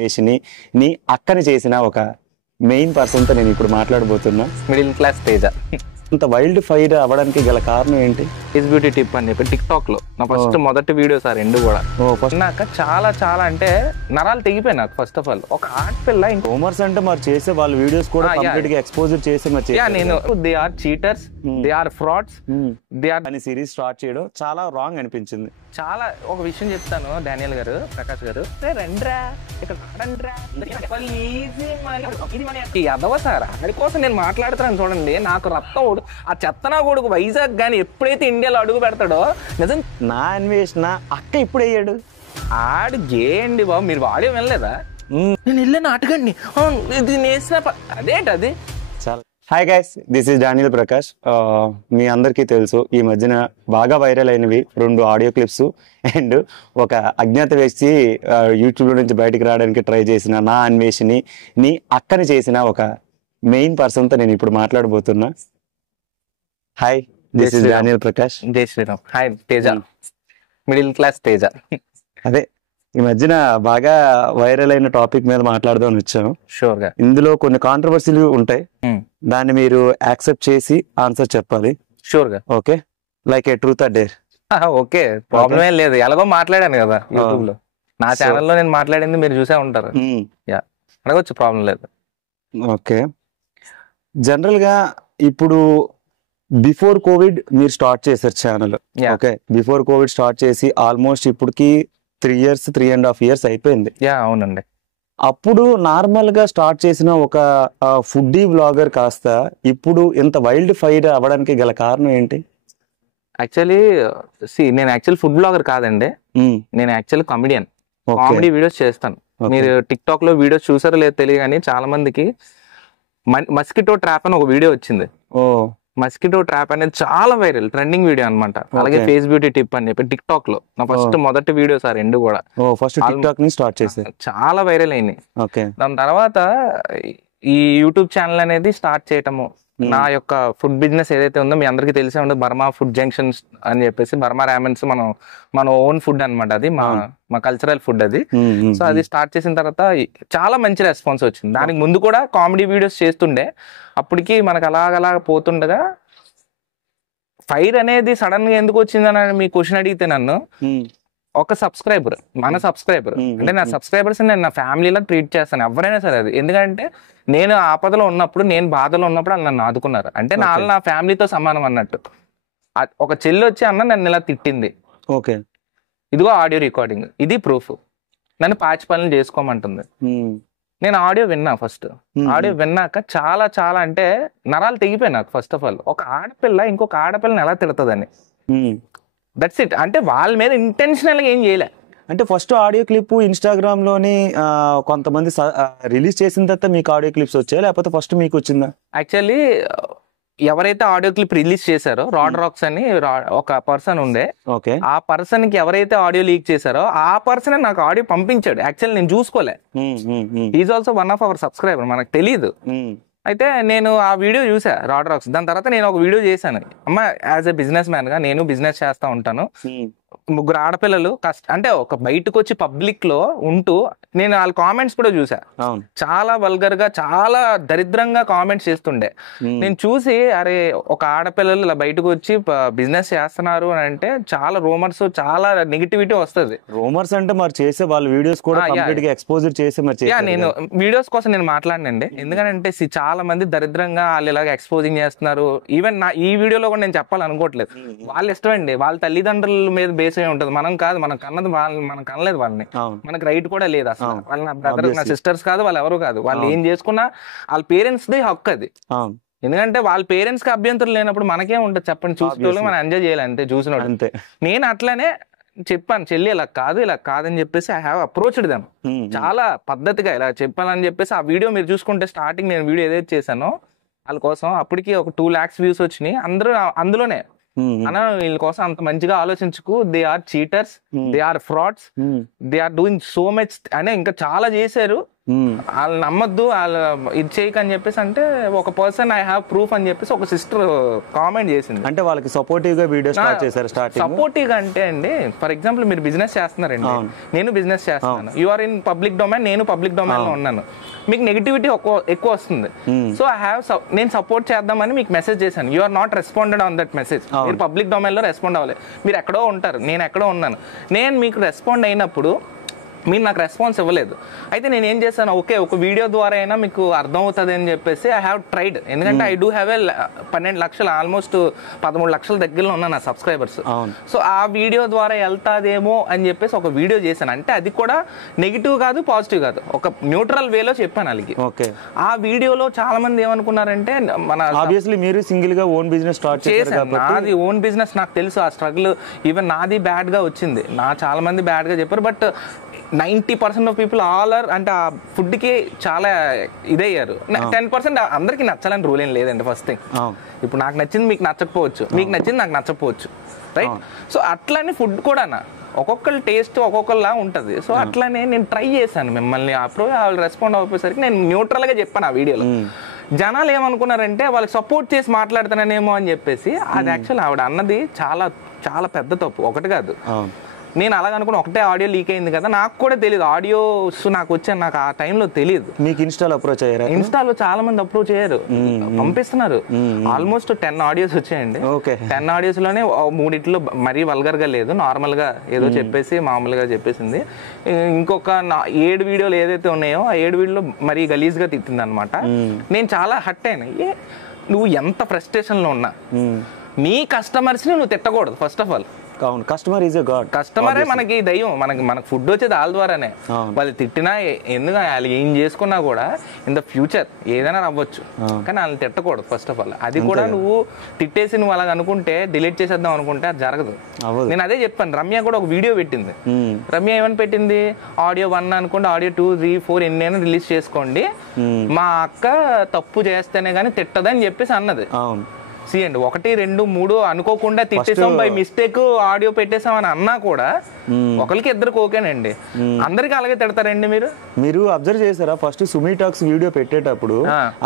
వేషిని నీ అక్కని చేసిన ఒక మెయిన్ పర్సన్తో నేను ఇప్పుడు మాట్లాడబోతున్నా. మిడిల్ క్లాస్ తేజ ఇంత వైల్డ్ ఫైర్ అవ్వడానికి గల కారణం ఏంటి? ఇస్ బ్యూటీ టిప్ అని చెప్పి టిక్ టాక్ లో నా ఫస్ట్ మొదటి వీడియోస్ ఆ రెండు కూడా నాకు చాలా చాలా అంటే నరాలు తెగిపోయి నాకు. ఫస్ట్ ఆఫ్ ఆల్ ఒక ఆడపిల్ల రూమర్స్ అంటే మరి చేసే వాళ్ళ వీడియోస్ కూడా కంప్లీట్ గా ఎక్స్పోజర్ చేసి నేను they are cheaters, they are frauds, they are అని సిరీస్ స్టార్ట్ చేయడం చాలా రాంగ్ అనిపించింది. చాలా ఒక విషయం చెప్తాను డానియల్ గారు, ప్రకాష్ గారు, రండ్రా ఇక్కడ ఈ అదవ సార్ ఆడి కోసం నేను మాట్లాడుతున్నాను చూడండి. నాకు రక్తం ఆ చెత్తనా కొడుకు వైజాగ్ గాని ఎప్పుడైతే ఇండియాలో అడుగు పెడతాడో నిజం నా అన్వేషణ అక్క ఇప్పుడు అయ్యాడు. ఆడు గేయండి బాబు, మీరు ఆడియో వినలేదా? నేను వెళ్ళాను అటగండి ఇది నేసిన అదేంటి అది చాలా. Hi guys, this is Daniel Prakash. మీ అందరికీ తెలుసు ఈ మధ్యన బాగా వైరల్ అయినవి 2 ఆడియో క్లిప్స్ అండ్ ఒక అజ్ఞాత వ్యక్తి యూట్యూబ్లో నుంచి బయటకు రావడానికి ట్రై చేసిన నా అన్వేషిని నీ అక్కని చేసిన ఒక మెయిన్ పర్సన్తో నేను ఇప్పుడు మాట్లాడబోతున్నా. Hi, this is Daniel Prakash. Jai Shriram. Hi Teja, middle class Teja. అదే ఈ మధ్యన బాగా వైరల్ అయిన టాపిక్ మీద మాట్లాడదామని వచ్చాను. షూర్ గా ఇందులో కొన్ని కాంట్రవర్సీలు ఉంటాయి, దాన్ని మీరు యాక్సెప్ట్ చేసి ఆన్సర్ చెప్పాలి. షూర్ గా. Okay, like A truth or dare. Okay, problem ఏం లేదు. ఎలాగో మాట్లాడాను కదా యూట్యూబ్ లో, నా ఛానల్లో నేను మాట్లాడింది మీరు చూసే ఉంటారు. యా, అడగొచ్చు, ప్రాబ్లం లేదు. ఓకే, జనరల్ గా ఇప్పుడు బిఫోర్ కోవిడ్ మీరు స్టార్ట్ చేశారు channel. Okay, before Covid start చేసి ఆల్మోస్ట్ ఇప్పటికి 3.5 years అయిపోయింది. యా అవునండి. అప్పుడు నార్మల్ గా స్టార్ట్ చేసిన ఒక ఫుడ్డీ బ్లాగర్ కాస్త ఇప్పుడు ఇంత వైల్డ్ ఫైర్ అవ్వడానికి గల కారణం ఏంటి? యాక్చువల్లీ నేను యాక్చువల్ ఫుడ్ బ్లాగర్ కాదండి, నేను యాక్చువల్ కమెడియన్. కామెడీ వీడియోస్ చేస్తాను. మీరు టిక్ టాక్ లో వీడియోస్ చూసారో లేదో తెలియదు కానీ చాలా మందికి మస్కిటో ట్రాప్ అని ఒక వీడియో వచ్చింది. మస్కిటో ట్రాప్ అనేది చాలా వైరల్ ట్రెండింగ్ వీడియో అనమాట. అలాగే ఫేస్ బ్యూటీ టిప్ అని చెప్పి టిక్ టాక్ లో నా ఫస్ట్ మొదటి వీడియోస్ ఆ రెండు కూడా చాలా వైరల్ అయినాయి. దాని తర్వాత ఈ యూట్యూబ్ ఛానల్ అనేది స్టార్ట్ చేయటము, నా యొక్క ఫుడ్ బిజినెస్ ఏదైతే ఉందో మీ అందరికీ తెలిసే ఉండదు, బర్మా ఫుడ్ జంక్షన్స్ అని చెప్పేసి, బర్మా రామెన్స్ మన ఓన్ ఫుడ్ అనమాట. అది మా కల్చరల్ ఫుడ్ అది. సో అది స్టార్ట్ చేసిన తర్వాత చాలా మంచి రెస్పాన్స్ వచ్చింది. దానికి ముందు కూడా కామెడీ వీడియోస్ చేస్తుండే, అప్పటికి మనకు అలాగలా పోతుండగా ఫైర్ అనేది సడన్ గా ఎందుకు వచ్చిందని మీ క్వశ్చన్ అడిగితే నన్ను ఒక సబ్స్క్రైబర్, మన సబ్స్క్రైబర్ అంటే నా సబ్స్క్రైబర్స్ నేను నా ఫ్యామిలీలో ట్రీట్ చేస్తాను, ఎవరైనా సరే. అది ఎందుకంటే నేను ఆపదలో ఉన్నప్పుడు, నేను బాధలో ఉన్నప్పుడు వాళ్ళు నన్ను ఆదుకున్నారు. అంటే నా ఫ్యామిలీతో సమానం అన్నట్టు. ఒక చెల్లి వచ్చి అన్న నన్ను ఇలా తిట్టింది, ఓకే ఇదిగో ఆడియో రికార్డింగ్, ఇది ప్రూఫ్, నన్ను పాచి పనులు చేసుకోమంటుంది. నేను ఆడియో విన్నా. ఫస్ట్ ఆడియో విన్నాక చాలా చాలా అంటే నరాలు తెగిపోయి నాకు. ఫస్ట్ ఆఫ్ ఆల్ ఒక ఆడపిల్ల ఇంకొక ఆడపిల్లని ఎలా తిడతదని, దట్స్ ఇట్. అంటే వాళ్ళ మీద ఇంటెన్షనల్ గా ఏం చేయలే. అంటే ఫస్ట్ ఆడియో క్లిప్ ఇన్స్టాగ్రామ్ లోని కొంతమంది రిలీజ్ చేసిన తర్వాత మీకు ఆడియో క్లిప్స్ వచ్చాయి, లేకపోతే ఫస్ట్ మీకు వచ్చిందా? యాక్చువల్లీ ఎవరైతే ఆడియో క్లిప్ రిలీజ్ చేశారో, రాడ్ రాక్స్ అని ఒక పర్సన్ ఉండే, ఆ పర్సన్ కి ఎవరైతే ఆడియో లీక్ చేశారో ఆ పర్సన్ నాకు ఆడియో పంపించాడు. యాక్చువల్లీ నేను చూసుకోలే. Is also one of our subscriber, మనకు తెలీదు. అయితే నేను ఆ వీడియో చూసా, రాడ్ రాక్స్. దాని తర్వాత నేను ఒక వీడియో చేశాను. అమ్మ, యాజ్ ఎ బిజినెస్ మ్యాన్ గా నేను బిజినెస్ చేస్తా ఉంటాను. 3 ఆడపిల్లలు అంటే ఒక బయటకు వచ్చి పబ్లిక్ లో ఉంటూ నేను వాళ్ళ కామెంట్స్ కూడా చూసా. చాలా వల్గర్ గా, చాలా దరిద్రంగా కామెంట్స్ చేస్తుండే. నేను చూసి అరే, ఒక ఆడపిల్లలు ఇలా బయటకు వచ్చి బిజినెస్ చేస్తున్నారు అని అంటే చాలా రూమర్స్, చాలా నెగిటివిటీ వస్తుంది. రూమర్స్ అంటే మరి చేసే వాళ్ళ వీడియోస్ కూడా ఎక్స్పోజర్ చేసి నేను వీడియోస్ కోసం నేను మాట్లాడినండి. ఎందుకంటే చాలా మంది దరిద్రంగా వాళ్ళు ఇలాగ ఎక్స్పోజింగ్ చేస్తున్నారు. ఈవెన్ ఈ వీడియోలో కూడా నేను చెప్పాలనుకోవట్లేదు, వాళ్ళ ఇష్టం అండి, వాళ్ళ తల్లిదండ్రుల మీద బేస్ అయి ఉంటుంది. మనం కాదు, మనం కన్నది మనం కనలేదు వాళ్ళని, మనకు రైట్ కూడా లేదు అసలు. వాళ్ళ నా బ్రదర్, నా సిస్టర్స్ కాదు, వాళ్ళు ఎవరు కాదు. వాళ్ళు ఏం చేసుకున్నా వాళ్ళ పేరెంట్స్ ది హక్కు అది. ఎందుకంటే వాళ్ళ పేరెంట్స్ కి అభ్యంతరం లేనప్పుడు మనకేం ఉంటుంది చెప్పండి, చూసేటోళ్ళు మనం ఎంజాయ్ చేయాలి అంతే, చూసినట్టు. నేను అట్లానే చెప్పాను, చెల్లి ఇలా కాదు, ఇలా కాదని చెప్పేసి ఐ హావ్ అప్రోచ్డ్ దెమ్ చాలా పద్ధతిగా ఇలా చెప్పాలని చెప్పేసి. ఆ వీడియో మీరు చూసుకుంటే స్టార్టింగ్ నేను వీడియో ఏదైతే చేశానో వాళ్ళ కోసం అప్పటికి ఒక 2 lakhs వ్యూస్ వచ్చినాయి. అందరూ అందులోనే అన్న వీళ్ళ కోసం అంత మంచిగా ఆలోచించుకు, they are cheaters, they are frauds, they are doing so much అని ఇంకా చాలా చేశారు. వాళ్ళు నమ్మద్దు, వాళ్ళు ఇది చేయకని చెప్పేసి అంటే ఒక పర్సన్ ఐ హావ్ ప్రూఫ్ అని చెప్పేసి ఒక సిస్టర్ కామెంట్ చేసింది. అంటే వాళ్ళకి సపోర్టివ్ గా వీడియో స్టార్ట్ చేశారు. సపోర్టివ్ గా అంటే అండి, ఫర్ ఎగ్జాంపుల్ మీరు బిజినెస్ చేస్తున్నారండి, నేను బిజినెస్ చేస్తున్నాను, you are in public domain, నేను పబ్లిక్ డొమైన్ లో ఉన్నాను, మీకు నెగిటివిటీ ఎక్కువ వస్తుంది. సో నేను సపోర్ట్ చేద్దామని మీకు మెసేజ్ చేశాను, you are not responded on that message. మీరు పబ్లిక్ డొమైన్ లో రెస్పాండ్ అవ్వాలి, మీరు ఎక్కడో ఉంటారు, నేను ఎక్కడో ఉన్నాను. నేను మీకు రెస్పాండ్ అయినప్పుడు మీరు నాకు రెస్పాన్స్ ఇవ్వలేదు. అయితే నేను ఏం చేశాను, ఓకే ఒక వీడియో ద్వారా అయినా మీకు అర్థం అవుతుంది అని చెప్పేసి ఐ హ్యావ్ ట్రైడ్. ఎందుకంటే ఐ డూ హ్యావ్ 12 లక్షలు, ఆల్మోస్ట్ 13 లక్షల దగ్గరలో ఉన్నా నా సబ్స్క్రైబర్స్. సో ఆ వీడియో ద్వారా వెళ్తాదేమో అని చెప్పేసి ఒక వీడియో చేశాను. అంటే అది కూడా నెగిటివ్ కాదు, పాజిటివ్ కాదు, ఒక న్యూట్రల్ వేలో చెప్పాను వాళ్ళకి. ఆ వీడియోలో చాలా మంది ఏమనుకున్నారంటే, మన ఆబ్వియస్లీ మీరు సింగిల్ గా ఓన్ బిజినెస్ స్టార్ట్ చేశారు. నాది ఓన్ బిజినెస్, నాకు తెలుసు ఆ స్ట్రగుల్. ఈవెన్ నాది బ్యాడ్ గా వచ్చింది, చాలా మంది బ్యాడ్ గా చెప్పారు. But 90% of people all are అంటే ఆ ఫుడ్ కి చాలా ఇదయ్యారు. 10% అందరికి నచ్చాలని రూల్ ఏం లేదండి. ఫస్ట్ థింగ్, ఇప్పుడు నాకు నచ్చింది మీకు నచ్చకపోవచ్చు, మీకు నచ్చింది నాకు నచ్చకపోవచ్చు, రైట్? సో అట్లానే ఫుడ్ కూడా ఒక్కొక్కరి టేస్ట్ ఒక్కొక్కరిలా ఉంటుంది. సో అట్లానే నేను ట్రై చేశాను మిమ్మల్ని అప్రోచ్, వాళ్ళు రెస్పాండ్ అయిపోయేసరికి నేను న్యూట్రల్ గా చెప్పాను ఆ వీడియోలో. జనాలు ఏమనుకున్నారంటే వాళ్ళకి సపోర్ట్ చేసి మాట్లాడుతున్నానేమో అని చెప్పేసి. అది యాక్చువల్ ఆవిడ అన్నది చాలా చాలా పెద్ద తప్పు, ఒకటి కాదు. నేను అలాగనుకున్నా, ఒకటే ఆడియో లీక్ అయింది కదా, నాకు కూడా తెలియదు ఆడియోస్ నాకు వచ్చాను, నాకు ఆ టైంలో తెలియదు. మీకు ఇన్స్టాలో అప్రోచ్ అయ్యారా? ఇన్స్టాలో చాలా మంది అప్రోచ్ అయ్యారు, పంపిస్తున్నారు. ఆల్మోస్ట్ 10 ఆడియోస్ వచ్చాయండి. 10 ఆడియోస్ లోనే 3 మరీ వల్గర్ గా లేదు, నార్మల్ గా ఏదో చెప్పేసి మామూలుగా చెప్పేసింది. ఇంకొక 7 వీడియోలు ఏదైతే ఉన్నాయో ఆ 7 వీడియోలో మరీ గలీజ్ గా తిట్టింది అనమాట. నేను చాలా హట్ అయినా. నువ్వు ఎంత ఫ్రస్ట్రేషన్ లో ఉన్నా నీ కస్టమర్స్ ని నువ్వు తిట్టకూడదు. First of all customer is a god, కస్టమరే మనకి దయ్యం. మనకు ఫుడ్ వచ్చేది వాళ్ళ ద్వారానే. వాళ్ళు తిట్టినా ఎందుకు వాళ్ళు ఏం చేసుకున్నా కూడా ఇన్ ద ఫ్యూచర్ ఏదైనా అవ్వచ్చు, కానీ వాళ్ళని తిట్టకూడదు ఫస్ట్ ఆఫ్ ఆల్. అది కూడా నువ్వు తిట్టేసి నువ్వు అలాగ అనుకుంటే, డిలీట్ చేసేద్దాం అనుకుంటే అది జరగదు. నేను అదే చెప్పాను. రమ్య కూడా ఒక వీడియో పెట్టింది. రమ్య ఏమని పెట్టింది, ఆడియో 1 అనుకోండి, ఆడియో 2, 3, 4 ఎన్నైనా రిలీజ్ చేసుకోండి, మా అక్క తప్పు చేస్తేనే కానీ తిట్టదని చెప్పేసి అన్నది. అండి 1, 2, 3 అనుకోకుండా తిట్టేసాం, బై మిస్టేక్ ఆడియో పెట్టేసాం అని అన్నా కూడా ఒకరికి ఇద్దరికి ఓకేనండి, అందరికి అలాగే తిడతారండి. మీరు అబ్జర్వ్ చేశారా? ఫస్ట్ సుమి టాక్స్ వీడియో పెట్టేటప్పుడు,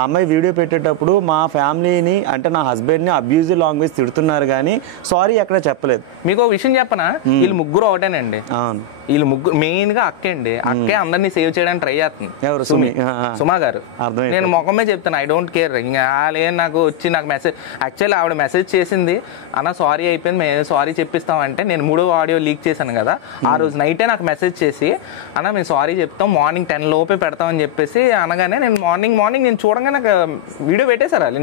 అమ్మాయి వీడియో పెట్టేటప్పుడు మా ఫ్యామిలీని అంటే నా హస్బెండ్ ని అబ్యూజివ్ లాంగ్వేజ్ తిడుతున్నారు కానీ సారీ ఎక్కడ చెప్పలేదు. మీకు విషయం చెప్పనా, వీళ్ళు ముగ్గురు ఒకటేనండి. వీళ్ళు ముగ్గురు మెయిన్ గా అక్కండి, అక్కే అందరినీ సేవ్ చేయడానికి ట్రై చేస్తుంది. సుమా గారు. నేను మొఖమే చెప్తాను, ఐ డోంట్ కేర్. ఇంకా నాకు వచ్చి నాకు మెసేజ్, యాక్చువల్లీ ఆవిడ మెసేజ్ చేసింది, అన్న సారీ అయిపోయింది, మేము సారీ చెప్పిస్తామంటే నేను 3వ ఆడియో లీక్ చేశాను కదా, ఆ రోజు నైటే నాకు మెసేజ్ చేసి అన్న మేము సారీ చెప్తాం, మార్నింగ్ 10 లోపే పెడతామని చెప్పేసి అనగానే నేను మార్నింగ్ నేను చూడగానే నాకు వీడియో పెట్టేశారు వాళ్ళు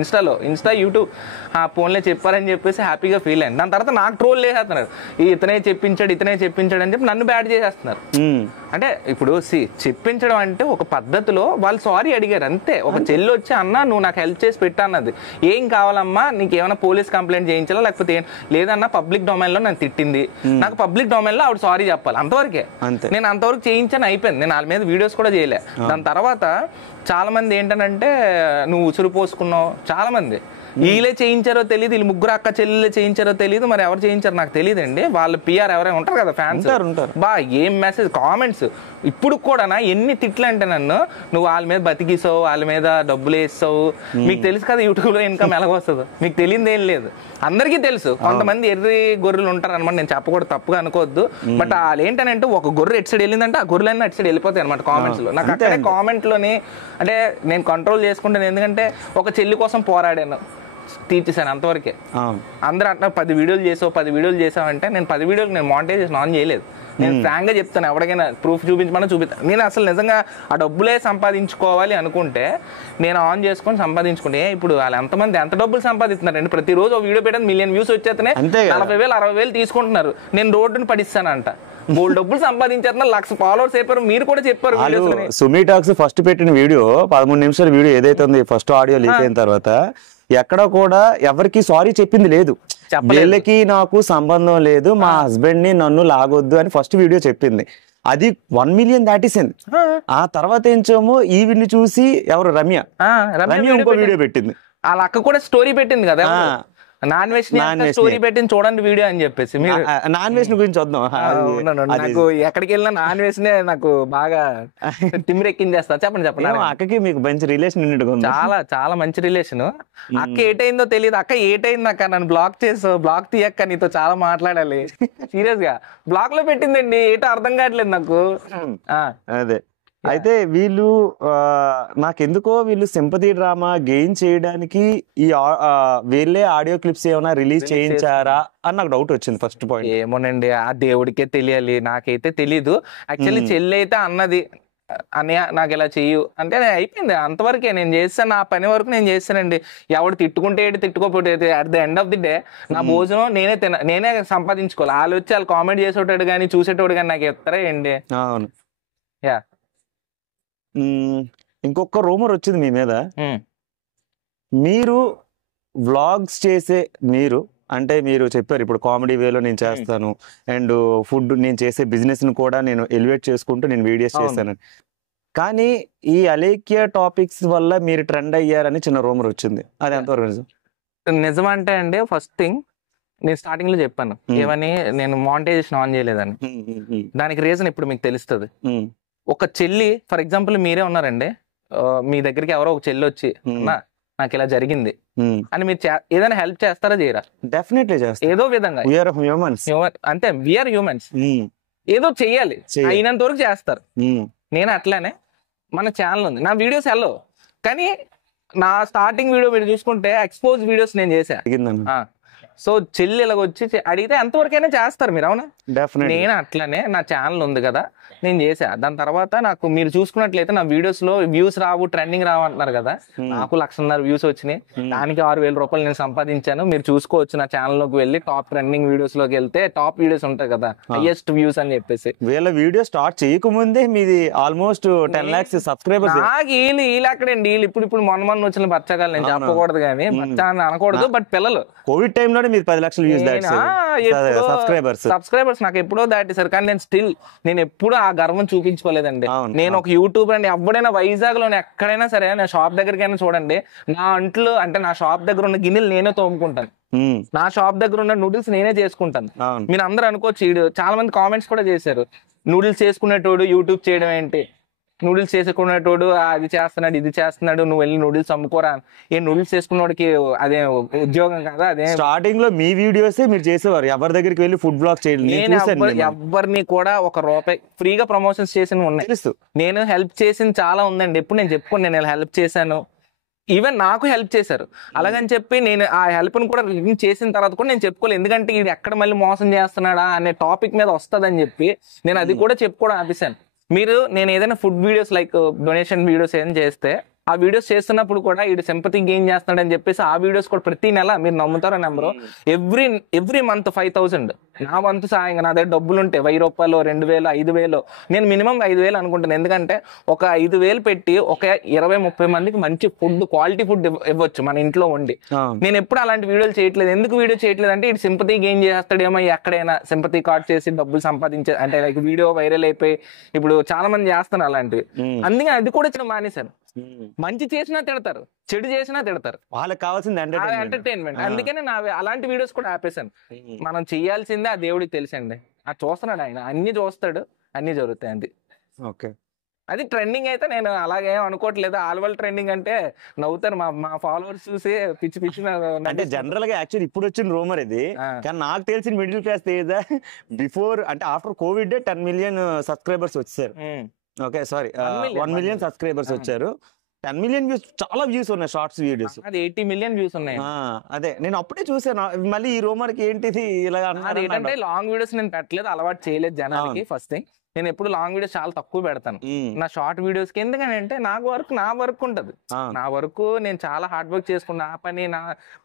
ఇన్స్టా యూట్యూబ్. ఆ ఫోన్లో చెప్పారని చెప్పేసి హ్యాపీగా ఫీల్ అయ్యాను. దాని తర్వాత నాకు ట్రోల్ చేసేస్తున్నారు, ఇతనే చెప్పించాడు అని చెప్పి నన్ను బ్యాడ్ చేసేస్తున్నారు. అంటే ఇప్పుడు చెప్పించడం అంటే ఒక పద్ధతిలో వాళ్ళు సారీ అడిగారు అంతే. ఒక చెల్లి వచ్చి అన్న నువ్వు నాకు హెల్ప్ చేసి పెట్టా అన్నది, ఏం కావాలమ్మా నీకు ఏమైనా పోలీస్ కంప్లైంట్ చేయించాలా లేకపోతే లేదన్నా పబ్లిక్ డొమైన్ లో నన్ను తిట్టింది, నాకు పబ్లిక్ డొమైన్ లో ఆవిడ సారీ చెప్పాలి, అంతవరకే. నేను అంతవరకు చేయించాను, అయిపోయింది. నేను వాళ్ళ మీద వీడియోస్ కూడా చేయలే. దాని తర్వాత చాలా మంది ఏంటంటే నువ్వు ఉసురు పోసుకున్నావు, చాలా మంది వీళ్ళే చేయించారో తెలియదు, వీళ్ళు ముగ్గురు అక్క చెల్లెలే చేయించారో తెలియదు, మరి ఎవరు చేయించారో నాకు తెలియదు అండి. వాళ్ళు పిఆర్ ఎవరైనా ఉంటారు కదా ఫ్యాన్స్, బా ఏం మెసేజ్ కామెంట్స్ ఇప్పుడు కూడా ఎన్ని తిట్లు అంటే నన్ను నువ్వు వాళ్ళ మీద బతికిసావు, వాళ్ళ మీద డబ్బులు వేస్తావు. మీకు తెలుసు కదా యూట్యూబ్ లో ఇన్కమ్ ఎలాగొస్తుందో, మీకు తెలియదు ఏం లేదు, అందరికీ తెలుసు. కొంతమంది ఎర్రి గొర్రెలు ఉంటారు అనమాట, నేను చెప్పకూడదు తప్పుగా అనుకోవద్దు. బట్ వాళ్ళు ఏంటంటే ఒక గొర్రె ఎటు సైడ్ వెళ్ళిందంటే ఆ గొర్రెలన్నీ అటు సైడ్ వెళ్ళిపోతాయి అనమాట కామెంట్స్ లో. నాకు అక్కడే కామెంట్ లోని అంటే నేను కంట్రోల్ చేసుకుంటాను, ఎందుకంటే ఒక చెల్లి కోసం పోరాడాను, తీర్చేసాను అంతవరకే. అందరూ అంటున్నారు 10 వీడియోలు చేసావంటే నేను 10 వీడియోలు నేను మానిటైజేషన్ ఆన్ చేయలేదు. నేను ఫ్రాంక్ గా చెప్తాను, ఎవరికైనా ప్రూఫ్ చూపించమని చూపిస్తాను. నేను అసలు నిజంగా ఆ డబ్బులే సంపాదించుకోవాలి అనుకుంటే నేను ఆన్ చేసుకొని సంపాదించుకుంటే, ఇప్పుడు వాళ్ళు ఎంతమంది ఎంత డబ్బులు సంపాదిస్తున్నారండి, ప్రతిరోజు ఒక వీడియో పెట్టాను 1 million వ్యూస్ వచ్చేతనే 40,000 60,000 తీసుకుంటున్నారు. నేను రోడ్డుని పడిస్తానంట, బోల్డ్ డబ్బులు సంపాదించేస్తున్నారు, 1,00,000 ఫాలోవర్స్ అయిపోయారు. మీరు కూడా చెప్పారు సుమి టాక్స్ ఫస్ట్ పెట్టిన వీడియో 13 నిమిషాల వీడియో ఏదైతే ఉంది, ఫస్ట్ ఆడియో లీక్ అయిన తర్వాత ఎక్కడ కూడా ఎవరికి సారీ చెప్పింది లేదు, వీళ్ళకి నాకు సంబంధం లేదు, మా హస్బెండ్ ని నన్ను లాగొద్దు అని ఫస్ట్ వీడియో చెప్పింది. అది 1 million దాటేసింది. ఆ తర్వాత ఏంచేమో ఈ వీడిని చూసి ఎవరు రమ్య ఇంకో వీడియో పెట్టింది, వాళ్ళ అక్క కూడా స్టోరీ పెట్టింది కదా, నాన్ వెజ్ స్టోరీ పెట్టింది చూడండి వీడియో అని చెప్పేసి మీరు నాన్ వెజ్ గురించి వద్దాం. నాకు ఎక్కడికి వెళ్ళినా నాన్ వెజ్ నే నాకు బాగా తిమ్మిరెక్కించేస్తా. చెప్పండి. అక్కకి మీకు మంచి రిలేషన్ ఉన్నట్టుగా చాలా చాలా మంచి రిలేషన్. అక్క ఏటైందో తెలియదు. అక్క ఏటైంది అక్క, నన్ను బ్లాక్ తీయక్క, నీతో చాలా మాట్లాడాలి సీరియస్ గా. బ్లాక్ లో పెట్టిందండి, ఏటో అర్థం కావట్లేదు నాకు. అదే అయితే వీళ్ళు నాకెందుకో వీళ్ళు సింపతి డ్రామా గెయిన్ చేయడానికి ఈ వీళ్ళే ఆడియో క్లిప్స్ ఏమైనా రిలీజ్ చేయించారా అని నాకు డౌట్ వచ్చింది ఫస్ట్ పాయింట్. ఏమోనండి, ఆ దేవుడికే తెలియాలి, నాకైతే తెలీదు. యాక్చువల్లీ చెల్లి అయితే అన్నది, అన్నయ్య నాకు ఇలా చెయ్యు అంటే అయిపోయింది, అంతవరకే నేను చేస్తాను, నా పని వరకు నేను చేస్తానండి. ఎవడు తిట్టుకుంటే తిట్టుకోపోతే at the end of the day నా భోజనం నేనే సంపాదించుకోవాలి. వాళ్ళు వచ్చి వాళ్ళు కామెంట్ చేసేటోడు కానీ చూసేటోడు కానీ నాకు చెప్తారా ఏంటి. అవును. యా, ఇంకొక రూమర్ వచ్చింది మీ మీద, మీరు వ్లాగ్స్ చేసే మీరు అంటే మీరు చెప్పారు ఇప్పుడు కామెడీ వేలో నేను చేస్తాను అండ్ ఫుడ్ నేను చేసే బిజినెస్ ని కూడా నేను ఎలివేట్ చేసుకుంటూ నేను వీడియోస్ చేశాను. కానీ ఈ అలేఖ్య టాపిక్స్ వల్ల మీరు ట్రెండ్ అయ్యారని చిన్న రూమర్ వచ్చింది, అది ఎంతవరకు నిజం? నిజం అంటే అండి, ఫస్ట్ థింగ్ నేను స్టార్టింగ్ లో చెప్పాను ఏమని, నేను మానిటైజేషన్ ఆన్ చేయలేదని. దానికి రీజన్ ఇప్పుడు మీకు తెలుస్తుంది. ఒక చెల్లి, ఫర్ ఎగ్జాంపుల్ మీరే ఉన్నారండి, మీ దగ్గరికి ఎవరో ఒక చెల్లి వచ్చి నాకు ఇలా జరిగింది అని మీరు ఏదైనా హెల్ప్ చేస్తారా చేయరా? డెఫినెట్లీ చేస్తారు, ఏదో విధంగా. అంతే, వీఆర్ హ్యూమన్స్, ఏదో చెయ్యాలి, అయినంత వరకు చేస్తారు. నేను అట్లానే మన ఛానల్ ఉంది, నా వీడియోస్ వెళ్ళవు, కానీ నా స్టార్టింగ్ వీడియో మీరు చూసుకుంటే ఎక్స్పోజ్ వీడియోస్ నేను చేశా. సో చెల్లి ఇలాగొచ్చి అడిగితే ఎంతవరకైనా చేస్తారు మీరు, అవునా? నేను అట్లనే నా ఛానల్ ఉంది కదా, నేను చేసా. దాని తర్వాత నాకు మీరు చూసుకున్నట్లయితే నా వీడియోస్ లో వ్యూస్ రావు, ట్రెండింగ్ రావు అంటున్నారు కదా, నాకు 1,50,000 వ్యూస్ వచ్చినాయి, దానికి 6,000 రూపాయలు నేను సంపాదించాను. మీరు చూసుకోవచ్చు నా ఛానల్ లోకి వెళ్ళి, టాప్ ట్రెండింగ్ వీడియోస్ లోకి వెళ్తే టాప్ వీడియోస్ ఉంటాయి కదా, హైయెస్ట్ వ్యూస్ అని చెప్పేసి. వీళ్ళ వీడియో స్టార్ట్ చేయకముందే మీది ఆల్మోస్ట్ 10 lakhs సబ్స్క్రైబర్స్. నాకు వీళ్ళు అక్కడండి, వీళ్ళు మొన్న వచ్చిన బచ్చగాలు, నేను చెప్పకూడదు కానీ బచ్చా అని అనకూడదు, బట్ పిల్లలు కోవిడ్ టైమ్ లోనే మీరు 10 lakhs వ్యూస్ సబ్స్క్రైబర్స్ నాకు ఎప్పుడో దాటేశారు. కానీ నేను ఎప్పుడు ఆ గర్వం చూపించుకోలేదండి. నేను ఒక యూట్యూబర్ అండి, ఎవడైనా వైజాగ్ లో ఎక్కడైనా సరే నా షాప్ దగ్గరికైనా చూడండి, నా అంట్లు అంటే నా షాప్ దగ్గర ఉన్న గిన్నెలు నేనే తోముకుంటాను, నా షాప్ దగ్గర ఉన్న నూడిల్స్ నేనే చేసుకుంటాను. మీరు అందరూ అనుకోవచ్చు, చాలా మంది కామెంట్స్ కూడా చేశారు, నూడిల్స్ చేసుకునేటోడు యూట్యూబ్ చేయడం ఏంటి, నూడిల్స్ చేసుకునేటోడు అది చేస్తున్నాడు ఇది చేస్తున్నాడు, నువ్వు వెళ్ళి నూడిల్స్ అమ్ముకోరా. ఏ నూడిల్స్ చేసుకున్నోడికి అదే ఉద్యోగం కదా? అదే స్టార్టింగ్ లో మీ వీడియోస్ మీరు చేసేవారు, ఎవరి దగ్గరికి వెళ్ళి ఫుడ్ బ్లాగ్ చేయాలి. ఎవరిని కూడా ₹1 ఫ్రీగా ప్రమోషన్స్ చేసిన ఉన్నాయి, నేను హెల్ప్ చేసింది చాలా ఉందండి. ఎప్పుడు నేను చెప్పుకోను నేను హెల్ప్ చేశాను, ఈవెన్ నాకు హెల్ప్ చేశారు. అలాగని చెప్పి నేను ఆ హెల్ప్ని కూడా చేసిన తర్వాత కూడా నేను చెప్పుకోలేదు, ఎందుకంటే ఇది ఎక్కడ మళ్ళీ మోసం చేస్తున్నాడా అనే టాపిక్ మీద వస్తుందని చెప్పి నేను అది కూడా చెప్పుకోవడం ఆపేశాను. నేను ఏదైనా food videos like donation videos ఏం చేస్తే ఆ వీడియోస్ చేస్తున్నప్పుడు కూడా వీడు సింపతి గెయిన్ చేస్తున్నాడు అని చెప్పేసి ఆ వీడియోస్ కూడా ప్రతి నెల, మీరు నమ్ముతారో నెంబరు, ఎవ్రీ మంత్ 5,000 నా వంతు సాయంగా నా దగ్గర డబ్బులు ఉంటే ₹1,000, 2,000, 5,000, నేను మినిమం 5,000 అనుకుంటాను. ఎందుకంటే ఒక 5,000 పెట్టి ఒక 20-30 మందికి మంచి ఫుడ్, క్వాలిటీ ఫుడ్ ఇవ్వచ్చు మన ఇంట్లో వండి. నేను ఎప్పుడు అలాంటి వీడియోలు చేయట్లేదు. ఎందుకు వీడియో చేయట్లేదు అంటే ఇటు సింపతి గెయిన్ చేస్తాడేమో, ఎక్కడైనా సింపతి కార్డ్ చేసి డబ్బులు సంపాదించే అంటే లైక్ వీడియో వైరల్ అయిపోయి ఇప్పుడు చాలా మంది చేస్తున్నారు అలాంటివి. అందుకే అది కూడా మానేశాను. మంచి చేసినా తిడతారు, చెడు చేసినా తిడతారు, వాళ్ళకి కావాల్సింది ఎంటర్టైన్మెంట్. అందుకనే నా అలాంటి వీడియోస్ కూడా ఆపేశాను. మనం చేయాల్సిందే ఆ దేవుడికి తెలుసండి, అది చూస్తున్నాడు ఆయన, అన్ని చూస్తాడు, అన్ని జరుగుతాయి. అది ఓకే. అది ట్రెండింగ్ అయితే నేను అలాగేం అనుకోవట్లేదు. ఆల్వల్ ట్రెండింగ్ అంటే నవ్వుతారు మా ఫాలోవర్స్ చూసి పిచ్చి అంటే జనరల్ గా యాక్చువల్ ఇప్పుడు వచ్చిన రూమర్ ఇది. కానీ నాకు తెలిసిన మిడిల్ క్లాస్ ఏజ్ బిఫోర్ అంటే ఆఫ్టర్ కోవిడ్ 10 million సబ్స్క్రైబర్స్ వచ్చారు. ఓకే సారీ 1 million సబ్స్క్రైబర్స్ వచ్చారు. 10 million వ్యూస్, చాలా వ్యూస్ ఉన్నాయి షార్ట్స్ వీడియోస్. అది 80 million వ్యూస్ ఉన్నాయి. అదే నేను అప్పుడే చూసాను. మళ్ళీ ఈ రూమర్ కి ఏంటిది ఇలా అన్నారు? ఏంటంటే లాంగ్ వీడియోస్ నేను పెట్టలేదు, అలవాటు చేయలేదు జనానికి. ఫస్ట్ థింగ్ నేను ఎప్పుడు లాంగ్ వీడియోస్ చాలా తక్కువ పెడతాను. నా షార్ట్ వీడియోస్ కి ఎందుకంటే నా వర్క్ ఉంటది. నా వర్క్ నేను చాలా హార్డ్ వర్క్ చేసుకున్నా. ఆ పని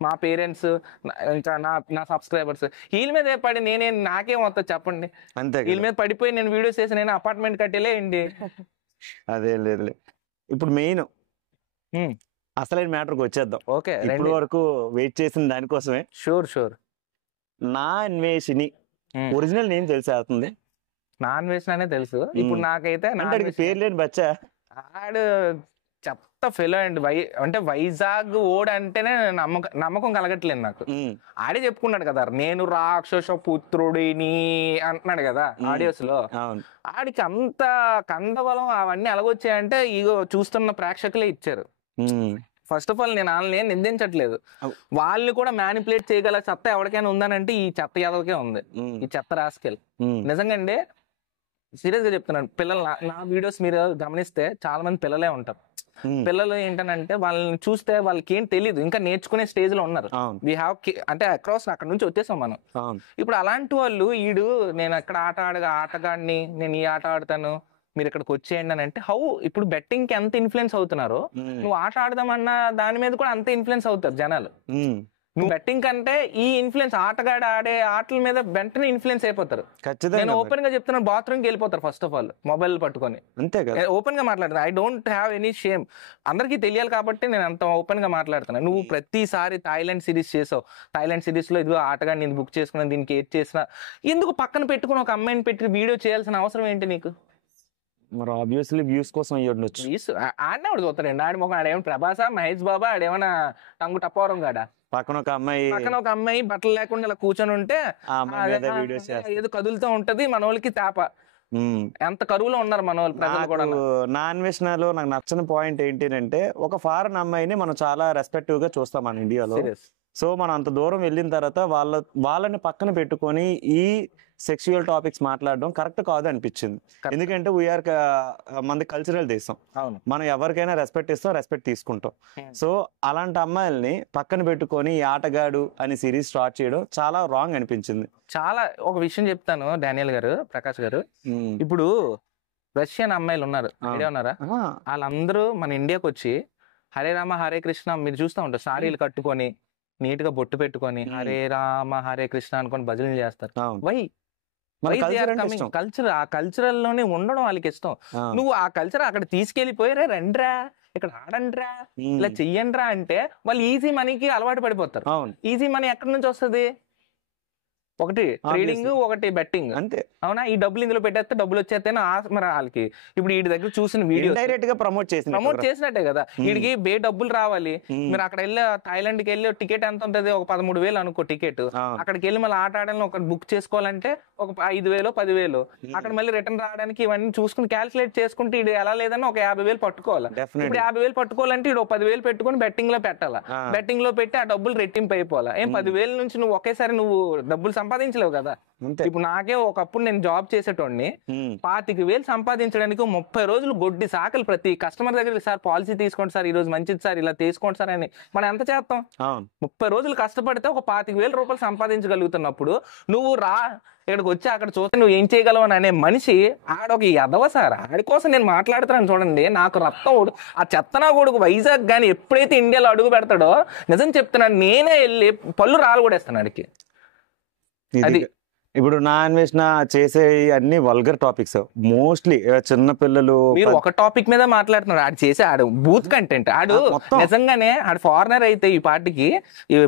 మా పేరెంట్స్ ఇంకా నా సబ్స్క్రైబర్స్ వీళ్ళ మీద పడి నాకేం వస్తుంది చెప్పండి? అంతే, వీళ్ళ మీద పడిపోయి నేను వీడియోస్ చేసి నేను అపార్ట్మెంట్ కట్టేలే ఏంటి? అదే లేదు. ఇప్పుడు మెయిన్ అసలైన మ్యాటర్కి వచ్చేద్దాం. ఓకే, ఇప్పుడు వరకు వెయిట్ చేసిన దానికోసమే. షూర్. నా అన్వేషిని ఒరిజినల్ నేమ్ తెలిసేస్తుంది. నాన్ వెజ్ అనే తెలుసు. ఇప్పుడు నాకైతే పేరు లేని బచ్చా ఆడు చెత్త ఫెలో అండి. అంటే వైజాగ్ ఓడ్ అంటేనే నమ్మకం కలగట్లేదు నాకు. ఆడే చెప్పుకున్నాడు కదా, నేను రాక్షస పుత్రుడిని అంటున్నాడు కదా ఆడియోస్ లో. ఆడికి అంత కందబలం అవన్నీ ఎలాగొచ్చాయంటే ఇగో చూస్తున్న ప్రేక్షకులే ఇచ్చారు. ఫస్ట్ ఆఫ్ ఆల్ నేను వాళ్ళని నిందించట్లేదు, వాళ్ళని కూడా మ్యానిపులేట్ చేయగల చెత్త ఎవరికైనా ఉందనంటే ఈ చెత్త యాదవకే ఉంది, ఈ చెత్త రాస్కెల్. నిజంగా అండి, సీరియస్ గా చెప్తున్నాను. పిల్లలు నా వీడియోస్ మీరు గమనిస్తే చాలా మంది పిల్లలే ఉంటారు. పిల్లలు ఏంటంటే వాళ్ళని చూస్తే వాళ్ళకి ఏం తెలియదు, ఇంకా నేర్చుకునే స్టేజ్ లో ఉన్నారు. వీ హ్యావ్ అంటే అక్రాస్ అక్కడ నుంచి వచ్చేసాం మనం. ఇప్పుడు అలాంటి వాళ్ళు నేను ఎక్కడ ఆటగాడిని, నేను ఈ ఆట ఆడతాను, మీరు ఇక్కడికి వచ్చేయండి అని అంటే హౌ? ఇప్పుడు బెట్టింగ్ కి ఎంత ఇన్ఫ్లుయెన్స్ అవుతున్నారో, నువ్వు ఆట ఆడదామన్న దాని మీద కూడా అంత ఇన్ఫ్లుయెన్స్ అవుతారు జనాలు. నువ్వు బెట్టింగ్ కంటే ఈ ఇన్ఫ్లుయెన్స్, ఆటగాడు ఆడే ఆటల మీద వెంటనే ఇన్ఫ్లుయెన్స్ అయిపోతారు. నేను ఓపెన్ గా చెప్తున్నాను, బాత్రూమ్ కి వెళ్ళిపోతారు ఫస్ట్ ఆఫ్ ఆల్ మొబైల్ పట్టుకొని. అంతే కదా, ఓపెన్ గా మాట్లాడుతున్నా. I don't have any shame, అందరికీ తెలియాలి కాబట్టి నేను అంత ఓపెన్ గా మాట్లాడుతున్నా. నువ్వు ప్రతిసారి థాయిలాండ్ సిరీస్ చేసావు, థాయిలాండ్ సిరీస్ లో ఇదిగో ఆటగాడు నేను బుక్ చేసుకున్నా, దీనికి ఏది చేసినా ఎందుకు పక్కన పెట్టుకుని ఒక అమ్మాయిని పెట్టి వీడియో చేయాల్సిన అవసరం ఏంటి నీకు? మరి ఆబ్వియస్లీ వ్యూస్ కోసం అయ్యుండొచ్చు. వ్యూస్ ఆడనే ఒకటి చూస్తారండి. ఆడి మొక్క ఆడేమన్నా ప్రభాసా, మహేష్ బాబా, ఆడేమన్నా టంగు టప్పవరం గాడా? పక్కన ఒక అమ్మాయి బట్టలు లేకుండా ఇలా కూర్చొని ఉంటే ఏదో కదులుతూ ఉంటది, మన వాళ్ళకి తేప. ఎంత కరువులో ఉన్నారు మన వాళ్ళు ప్రజలు కూడా. నా అన్వేషణలో నాకు నచ్చని పాయింట్ ఏంటంటే, ఒక ఫారెన్ అమ్మాయిని మనం చాలా రెస్పెక్టివ్ గా చూస్తాం మన ఇండియాలో. సో మనం అంత దూరం వెళ్ళిన తర్వాత వాళ్ళని పక్కన పెట్టుకొని ఈ సెక్సువల్ టాపిక్స్ మాట్లాడడం కరెక్ట్ కాదు అనిపించింది. ఎందుకంటే వీఆర్ మనది కల్చరల్ దేశం, మనం ఎవరికైనా రెస్పెక్ట్ ఇస్తాం, రెస్పెక్ట్ తీసుకుంటాం. సో అలాంటి అమ్మాయిల్ని పక్కన పెట్టుకొని ఈ ఆటగాడు అని సిరీస్ స్టార్ట్ చేయడం చాలా రాంగ్ అనిపించింది. చాలా ఒక విషయం చెప్తాను డానియల్ గారు, ప్రకాష్ గారు. ఇప్పుడు రష్యన్ అమ్మాయిలు ఉన్నారు, ఐడియా ఉన్నారా? వాళ్ళందరూ మన ఇండియాకి వచ్చి హరే రామ హరే కృష్ణ మీరు చూస్తూ ఉంటారు, సారీలు కట్టుకొని నీట్ గా బొట్టు పెట్టుకొని హరే రామ హరే కృష్ణ అనుకొని భజనలు చేస్తారు. వై? కల్చర్, ఆ కల్చరల్ లోనే ఉండడం వాళ్ళకి ఇష్టం. నువ్వు ఆ కల్చర్ అక్కడ తీసుకెళ్లిపోయారే, రండ్రా ఇక్కడ ఆడండ్రా, ఇలా చెయ్యండ్రా అంటే వాళ్ళు ఈజీ మనీకి అలవాటు పడిపోతారు. ఈజీ మనీ ఎక్కడి నుంచి వస్తుంది? ఒకటి ట్రేడింగ్, ఒకటి బెట్టింగ్, అంతే. అవునా? ఈ డబ్బులు ఇందులో పెట్టేస్తే డబ్బులు వచ్చేస్తేనే మరి వాళ్ళకి ఇప్పుడు వీడి దగ్గర చూసిన వీడియో డైరెక్ట్ గా ప్రమోట్ చేసినట్టే కదా. వీడికి డబ్బులు రావాలి. మీరు అక్కడ వెళ్ళి థాయిలాండ్ కి వెళ్ళి టికెట్ ఎంత ఉంటుంది? ఒక 13,000 అనుకో టికెట్. అక్కడికి వెళ్ళి మళ్ళీ ఆట ఆడాలని ఒక బుక్ చేసుకోవాలంటే ఒక 5,000 10,000. అక్కడ మళ్ళీ రిటర్న్ రావడానికి ఇవన్నీ చూసుకుని క్యాల్కులేట్ చేసుకుంటే ఇది ఎలా లేదని ఒక 50,000 పట్టుకోవాలి. ఇప్పుడు 50,000 పట్టుకోవాలంటే ఇది 10,000 పెట్టుకుని బెట్టింగ్ లో పెట్టాలా. బెట్టింగ్ లో పెట్టి ఆ డబ్బులు రెట్టింపు అయిపోవాలా. 10,000 నుంచి నువ్వు ఒకేసారి నువ్వు డబ్బులు సంపాదించలేవు కదా. ఇప్పుడు నాకే ఒకప్పుడు నేను జాబ్ చేసేటోడిని, 25,000 సంపాదించడానికి 30 రోజులు గొడ్డి సాకలు ప్రతి కస్టమర్ దగ్గర, సార్ పాలసీ తీసుకోండి సార్, ఈ రోజు మంచిది సార్, ఇలా తీసుకోండి సార్ అని మనం ఎంత చేస్తాం? 30 రోజులు కష్టపడితే ఒక 25,000 రూపాయలు సంపాదించగలుగుతున్నప్పుడు నువ్వు ఇక్కడికి వచ్చి అక్కడ చూస్తే నువ్వు ఏం చేయగలవు అని అనే మనిషి ఆడొక ఎదవ సార్. ఆడి కోసం నేను మాట్లాడుతున్నాను చూడండి. నాకు రక్తం ఆ చెత్తనా కొడుకు వైజాగ్ గాని ఎప్పుడైతే ఇండియాలో అడుగు పెడతాడో నిజం చెప్తున్నాను, నేనే వెళ్ళి పళ్ళు రాలు కొడేస్తాను ఆడికి. అది ఇప్పుడు నా అన్వేషణ చేసే అన్ని వల్గర్ టాపిక్స్, మోస్ట్లీ చిన్న పిల్లలు. మీరు ఒక టాపిక్ మీద మాట్లాడుతున్నారు, ఆడు చేసే ఆడు బూత్ కంటెంట్. ఆడు నిజంగానే ఆడు ఫారినర్ అయితే ఈ పార్టీకి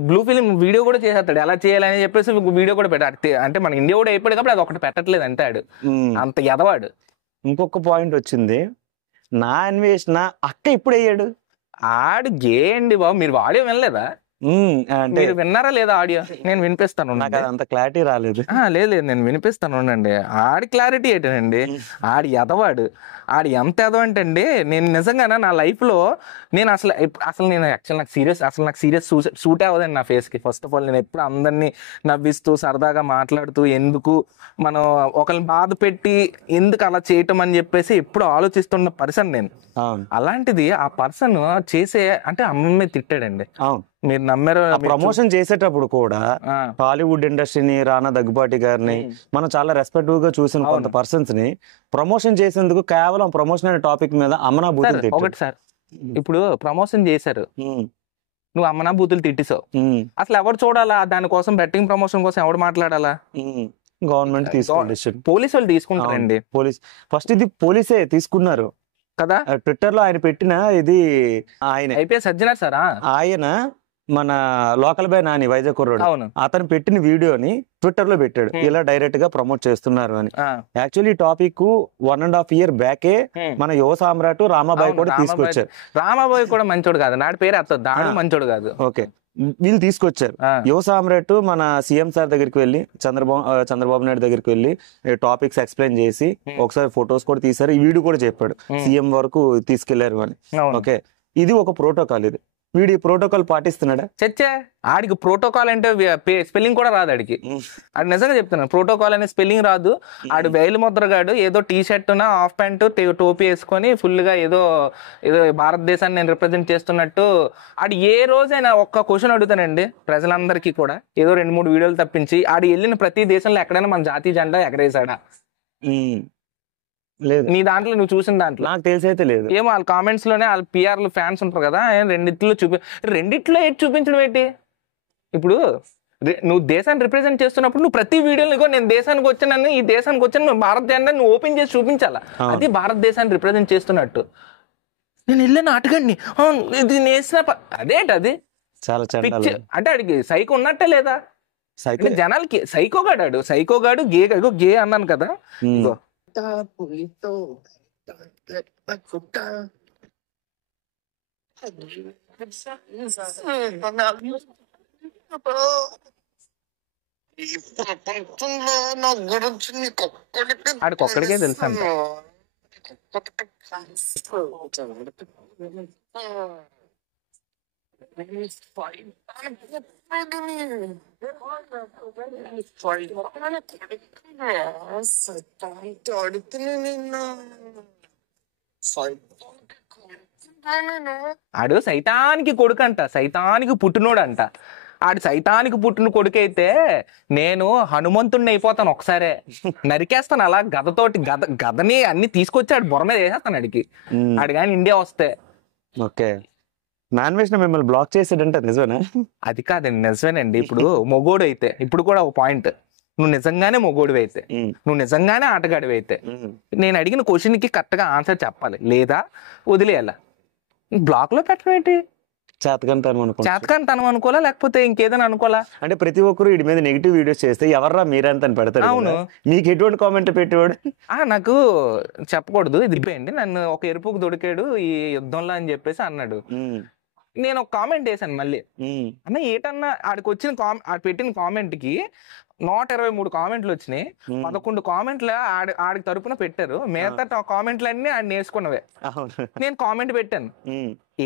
బ్లూ ఫిల్మ్ వీడియో కూడా చేసేస్తాడు, ఎలా చేయాలని చెప్పేసి వీడియో కూడా పెట్టాడు. అంటే మన ఇండియా కూడా అయిపోయాడు కాబట్టి అది ఒకటి పెట్టట్లేదు అంతే. ఆడు అంత ఎదవాడు. ఇంకొక పాయింట్ వచ్చింది, నా అన్వేషణ అక్క ఇప్పుడు అయ్యాడు. ఆడు గే అండి బాబు, మీరు ఆడియో వినలేదా? మీరు విన్నారా లేదా ఆడియో? నేను వినిపిస్తాను. నాకు అంత క్లారిటీ రాలేదు. లేదు నేను వినిపిస్తాను అండి. ఆడి క్లారిటీ ఏంటండి, ఆడి ఎదవాడు. ఆడి ఎంత ఎదవ అంటే అండి, నేను నిజంగానే నా లైఫ్ లో నేను అసలు నేను యాక్చువల్ నాకు సీరియస్ సూట్ అవ్వదండి నా ఫేస్ కి. ఫస్ట్ ఆఫ్ ఆల్ నేను ఎప్పుడు అందరినీ నవ్విస్తూ సరదాగా మాట్లాడుతూ, ఎందుకు మనం ఒకరిని బాధ పెట్టి ఎందుకు అలా చేయటం అని చెప్పేసి ఎప్పుడు ఆలోచిస్తున్న పర్సన్ నేను. అలాంటిది ఆ పర్సన్ చేసే అంటే అమ్మమ్మ తిట్టాడండి. మీరు నమ్మారు? ప్రమోషన్ చేసేటప్పుడు కూడా టాలీవుడ్ ఇండస్ట్రీని, రానా దగ్గుబాటి గారిని మనం చాలా రెస్పెక్టివ్ గా చూసిన కొంత పర్సన్స్ ని ప్రమోషన్ చేసేందుకు కేవలం ప్రమోషన్ అనే టాపిక్ మీద అమ్మనా బూతులు. ఒకటి సార్, ఇప్పుడు ప్రమోషన్ చేశారు, నువ్వు అమ్మనా బూతులు తిట్టిసావు, అసలు ఎవరు చూడాలా? దానికోసం బెట్టింగ్ ప్రమోషన్ కోసం ఎవరు మాట్లాడాలా? గవర్నమెంట్ తీసుకోండి, పోలీసు వాళ్ళు తీసుకుంటారండి. ఫస్ట్ ఇది పోలీసే తీసుకున్నారు కదా. ట్విట్టర్ లో ఆయన పెట్టిన ఇది ఆయన అయిపోయి సజ్జనార్ సార్, ఆయన మన లోకల్ బాయ్ నాని వైజాగ్ కుర్రోడు అవును అతను పెట్టిన వీడియోని ట్విట్టర్ లో పెట్టాడు ఇలా డైరెక్ట్ గా ప్రమోట్ చేస్తున్నారు అని. యాక్చువల్లీ ఈ టాపిక్ 1.5 year బ్యాకే మన యువ సామ్రాట్ రామాబాయ్ కూడా తీసుకొచ్చారు. రామాబాయ్ కూడా మంచోడు కాదు, నాటి పేరు అత్త దాడు మంచోడు కాదు. ఓకే, వీళ్ళు తీసుకొచ్చారు. యువ సామ్రాట్ మన సీఎం సార్ దగ్గరికి వెళ్ళి చంద్రబాబు నాయుడు దగ్గరికి వెళ్ళి టాపిక్స్ ఎక్స్ప్లెయిన్ చేసి ఒకసారి ఫొటోస్ కూడా తీసారు, ఈ వీడియో కూడా చెప్పాడు సీఎం వరకు తీసుకెళ్లారు అని. ఓకే, ఇది ఒక ప్రోటోకాల్. ఇది వీడి ప్రోటోకాల్ పాటిస్తున్నాడా? చచ్చే ఆడికి ప్రోటోకాల్ అంటే స్పెల్లింగ్ కూడా రాదు ఆడికి. ఆడు నిజంగా చెప్తున్నాను, ప్రోటోకాల్ అనే స్పెల్లింగ్ రాదు. ఆడు బయలు ముద్రగాడు ఏదో టీ షర్ట్ హాఫ్ ప్యాంట్ టోపీ వేసుకొని ఫుల్ గా ఏదో ఏదో భారతదేశాన్ని నేను రిప్రజెంట్ చేస్తున్నట్టు. ఆడు ఏ రోజైనా ఒక్క క్వశ్చన్ అడుగుతానండి ప్రజలందరికీ కూడా, ఏదో 2-3 వీడియోలు తప్పించి ఆడు వెళ్ళిన ప్రతి దేశంలో ఎక్కడైనా మన జాతీయ జెండా ఎగరేసాడా? లేదు. నీ దాంట్లో నువ్వు చూసిన దాంట్లో నాకు తెలిసి అయితే లేదు. ఏమో వాళ్ళ కామెంట్స్ లోనే వాళ్ళ పిఆర్లు ఫ్యాన్స్ ఉంటారు కదా, రెండిట్లో ఏంటి చూపించడం ఏంటి? ఇప్పుడు నువ్వు దేశాన్ని రిప్రజెంట్ చేస్తున్నప్పుడు నువ్వు ప్రతి వీడియోలో నేను దేశానికి వచ్చానని, ఈ దేశానికి వచ్చాను, నువ్వు భారత జెండాన్ని నువ్వు ఓపెన్ చేసి చూపించాలా. అది భారతదేశాన్ని రిప్రజెంట్ చేస్తున్నట్టు. నేను వెళ్ళాను అటగండి ఇది నేసిన అదేంటది చాలా అంటే అడిగి సైకో ఉన్నట్టే లేదా? జనాలకి సైకోగాడు, సైకోగాడు గే అన్నాను కదా. ఇగో Pulito, ఆడికి ఒక్కడికే తెలుసు అంట. ఆడు సైతానికి కొడుకు అంట, సైతానికి పుట్టినోడు అంట. ఆడు సైతానికి పుట్టిన కొడుకు అయితే నేను హనుమంతుడిని అయిపోతాను, ఒకసారే నరికేస్తాను అలా గదతోటి. గదని అన్ని తీసుకొచ్చి ఆడు బుర్ర మీద వేసేస్తాను ఆడికి. ఆడు కానీ ఇండియా వస్తే. ఓకే, నాన్ వెజ్ మిమ్మల్ని బ్లాక్ చేసాడంటే నిజమేనా? అది కాదండి, నిజమేనండి. ఇప్పుడు మొగోడు అయితే, ఇప్పుడు కూడా ఒక పాయింట్, నువ్వు నిజంగానే మొగోడివి అయితే, నువ్వు నిజంగానే ఆటగాడివి అయితే, నేను అడిగిన క్వశ్చన్ కి కరెక్ట్ గా ఆన్సర్ చెప్పాలి, లేదా వదిలేయాల. బ్లాక్ లో పెట్టడం ఏంటి? చేతకాంతనం అనుకోవాలా లేకపోతే ఇంకేదైనా అనుకోవాలా? అంటే ప్రతి ఒక్కరు వీడి మీద నెగిటివ్ వీడియోస్ చేస్తే ఎవర్రా మీరంత పెడతారు. అవును, మీకు ఎటువంటి కామెంట్ పెట్టేవాడు? నాకు చెప్పకూడదు, ఇది పోయింది. నన్ను ఒక ఎరుపుకు దొడికాడు ఈ యుద్ధంలో అని చెప్పేసి అన్నాడు. నేను ఒక కామెంట్ వేసాను మళ్ళీ, అన్న ఏటన్నా ఆడికి వచ్చిన ఆడు పెట్టిన కామెంట్ కి 123 కామెంట్లు వచ్చినాయి. 11 కామెంట్లు ఆడికి తరపున పెట్టారు, మిగతా కామెంట్లు అన్ని ఆడు నేర్చుకున్నవే. నేను కామెంట్ పెట్టాను,